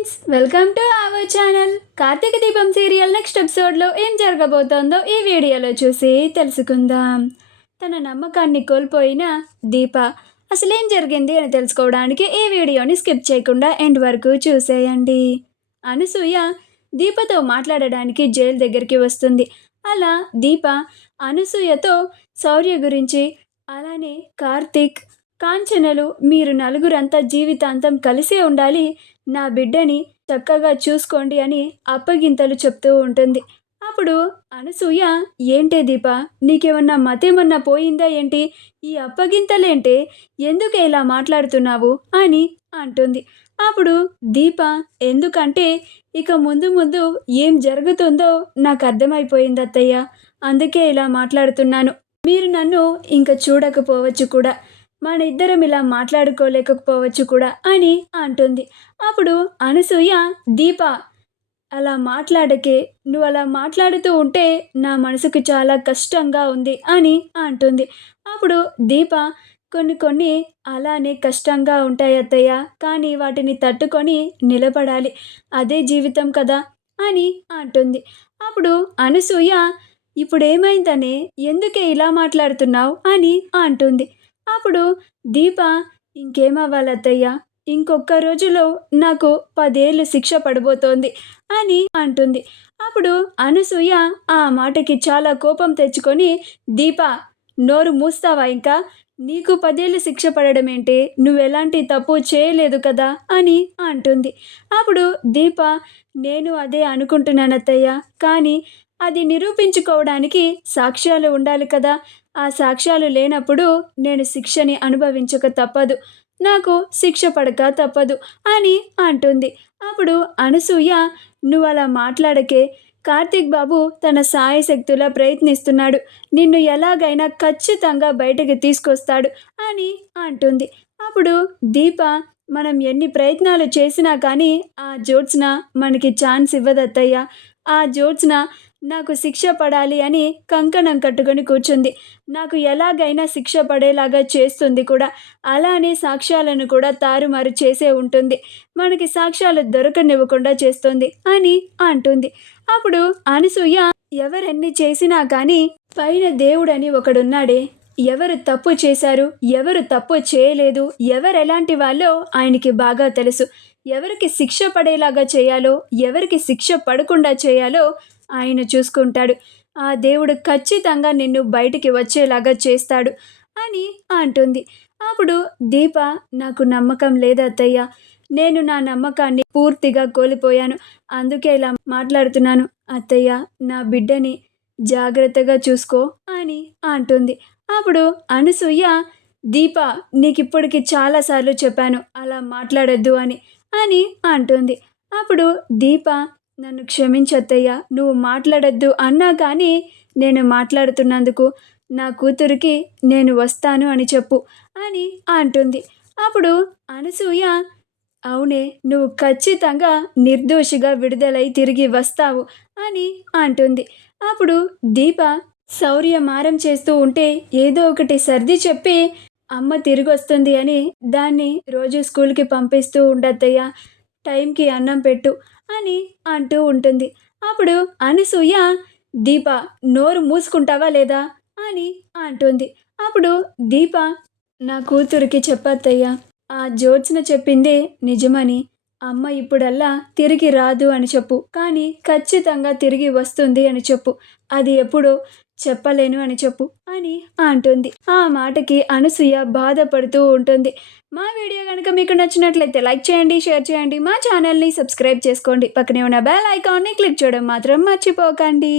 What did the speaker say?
Friends, welcome to our channel. Karthika Deepam serial next ఎపిసోడ్లో ఏం జరగబోతోందో ఈ వీడియోలో చూసి తెలుసుకుందాం. తన నమ్మకాన్ని కోల్పోయిన దీప అసలేం జరిగింది అని తెలుసుకోవడానికి ఈ వీడియోని స్కిప్ చేయకుండా ఎండ్ వరకు చూసేయండి. అనసూయ దీపతో మాట్లాడడానికి జైలు దగ్గరికి వస్తుంది. అలా దీప అనసూయతో శౌర్య గురించి, అలానే కార్తీక్, కాంచనలు మీరు నలుగురంతా జీవితాంతం కలిసే ఉండాలి, నా బిడ్డని చక్కగా చూసుకోండి అని అప్పగింతలు చెప్తూ ఉంటుంది. అప్పుడు అనసూయ, ఏంటే దీప, నీకేమన్నా మతేమన్నా పోయిందా ఏంటి? ఈ అప్పగింతలేంటే, ఎందుకు ఇలా మాట్లాడుతున్నావు అని అంటుంది. అప్పుడు దీప, ఎందుకంటే ఇక ముందు ముందు ఏం జరుగుతుందో నాకు అర్థమైపోయింది అత్తయ్య, అందుకే ఇలా మాట్లాడుతున్నాను. మీరు నన్ను ఇంక చూడకపోవచ్చు కూడా, మన ఇద్దరం ఇలా మాట్లాడుకోలేకపోవచ్చు కూడా అని అంటుంది. అప్పుడు అనసూయ, దీప అలా మాట్లాడకే, నువ్వు అలా మాట్లాడుతూ ఉంటే నా మనసుకు చాలా కష్టంగా ఉంది అని అంటుంది. అప్పుడు దీప, కొన్ని అలానే కష్టంగా ఉంటాయి అత్తయ్య, కానీ వాటిని తట్టుకొని నిలబడాలి, అదే జీవితం కదా అని అంటుంది. అప్పుడు అనసూయ, ఇప్పుడేమైందనే, ఎందుకే ఇలా మాట్లాడుతున్నావు అని అంటుంది. అప్పుడు దీప, ఇంకేమవ్వాలత్తయ్య, ఇంకొక రోజులో నాకు 10 ఏళ్ళు శిక్ష పడబోతోంది అని అంటుంది. అప్పుడు అనసూయ ఆ మాటకి చాలా కోపం తెచ్చుకొని, దీప నోరు మూస్తావా ఇంకా? నీకు 10 ఏళ్ళు శిక్ష పడడం ఏంటి? నువ్వెలాంటి తప్పు చేయలేదు కదా అని అంటుంది. అప్పుడు దీప, నేను అదే అనుకుంటున్నానత్తయ్య, కానీ అది నిరూపించుకోవడానికి సాక్ష్యాలు ఉండాలి కదా, ఆ సాక్ష్యాలు లేనప్పుడు నేను శిక్షని అనుభవించక తప్పదు, నాకు శిక్ష పడక తప్పదు అని అంటుంది. అప్పుడు అనసూయ, నువ్వు అలా మాట్లాడకే, కార్తీక్ బాబు తన సాయశక్తులా ప్రయత్నిస్తున్నాడు, నిన్ను ఎలాగైనా ఖచ్చితంగా బయటకు తీసుకొస్తాడు అని అంటుంది. అప్పుడు దీప, మనం ఎన్ని ప్రయత్నాలు చేసినా కానీ ఆ జ్యోత్స్న మనకి ఛాన్స్ ఇవ్వదత్తయ్య, ఆ జ్యోత్స్న నాకు శిక్ష పడాలి అని కంకణం కట్టుకొని కూర్చుంది, నాకు ఎలాగైనా శిక్ష పడేలాగా చేస్తుంది కూడా, అలానే సాక్ష్యాలను కూడా తారుమారు చేసే ఉంటుంది, మనకి సాక్ష్యాలు దొరకనివ్వకుండా చేస్తుంది అని అంటుంది. అప్పుడు అనసూయ, ఎవరెన్ని చేసినా కానీ పైన దేవుడని ఒకడున్నాడే, ఎవరు తప్పు చేశారు, ఎవరు తప్పు చేయలేదు, ఎవరెలాంటి వాళ్ళో ఆయనకి బాగా తెలుసు, ఎవరికి శిక్ష పడేలాగా చేయాలో, ఎవరికి శిక్ష పడకుండా చేయాలో ఆయన చూసుకుంటాడు, ఆ దేవుడు ఖచ్చితంగా నిన్ను బయటికి వచ్చేలాగా చేస్తాడు అని అంటుంది. అప్పుడు దీప, నాకు నమ్మకం లేదు అత్తయ్య, నేను నా నమ్మకాన్ని పూర్తిగా కోల్పోయాను, అందుకే ఇలా మాట్లాడుతున్నాను అత్తయ్య, నా బిడ్డని జాగ్రత్తగా చూసుకో అని అంటుంది. అప్పుడు అనసూయ, దీప నీకిప్పటికి చాలాసార్లు చెప్పాను అలా మాట్లాడొద్దు అని అంటుంది. అప్పుడు దీప, నన్ను క్షమించత్తయ్య, నువ్వు మాట్లాడొద్దు అన్నా కానీ నేను మాట్లాడుతున్నందుకు నా కూతురికి నేను వస్తాను అని చెప్పు అని అంటుంది. అప్పుడు అనసూయ, అవునే, నువ్వు ఖచ్చితంగా నిర్దోషిగా విడుదలై తిరిగి వస్తావు అని అంటుంది. అప్పుడు దీప, శౌర్య మారం చేస్తూ ఉంటే ఏదో ఒకటి సర్ది చెప్పి అమ్మ తిరిగి వస్తుంది అని దాన్ని రోజు స్కూల్కి పంపిస్తూ ఉండత్తయ్య, టైంకి అన్నం పెట్టు అని అంటూ ఉంటుంది. అప్పుడు అనసూయ, దీప నోరు మూసుకుంటావా లేదా అని అంటుంది. అప్పుడు దీప, నా కూతురికి చెప్పత్తయ్య, ఆ జ్యోత్స్న చెప్పిందే నిజమని, అమ్మ ఇప్పుడల్లా తిరిగి రాదు అని చెప్పు, కానీ ఖచ్చితంగా తిరిగి వస్తుంది అని చెప్పు, అది ఎప్పుడో చెప్పలేను అని చెప్పు అని అంటుంది. ఆ మాటకి అనసూయ బాధపడుతూ ఉంటుంది. మా వీడియో కనుక మీకు నచ్చినట్లయితే లైక్ చేయండి, షేర్ చేయండి, మా ఛానల్ని సబ్స్క్రైబ్ చేసుకోండి, పక్కనే ఉన్న బెల్ ఐకాన్ని క్లిక్ చేయడం మాత్రం మర్చిపోకండి.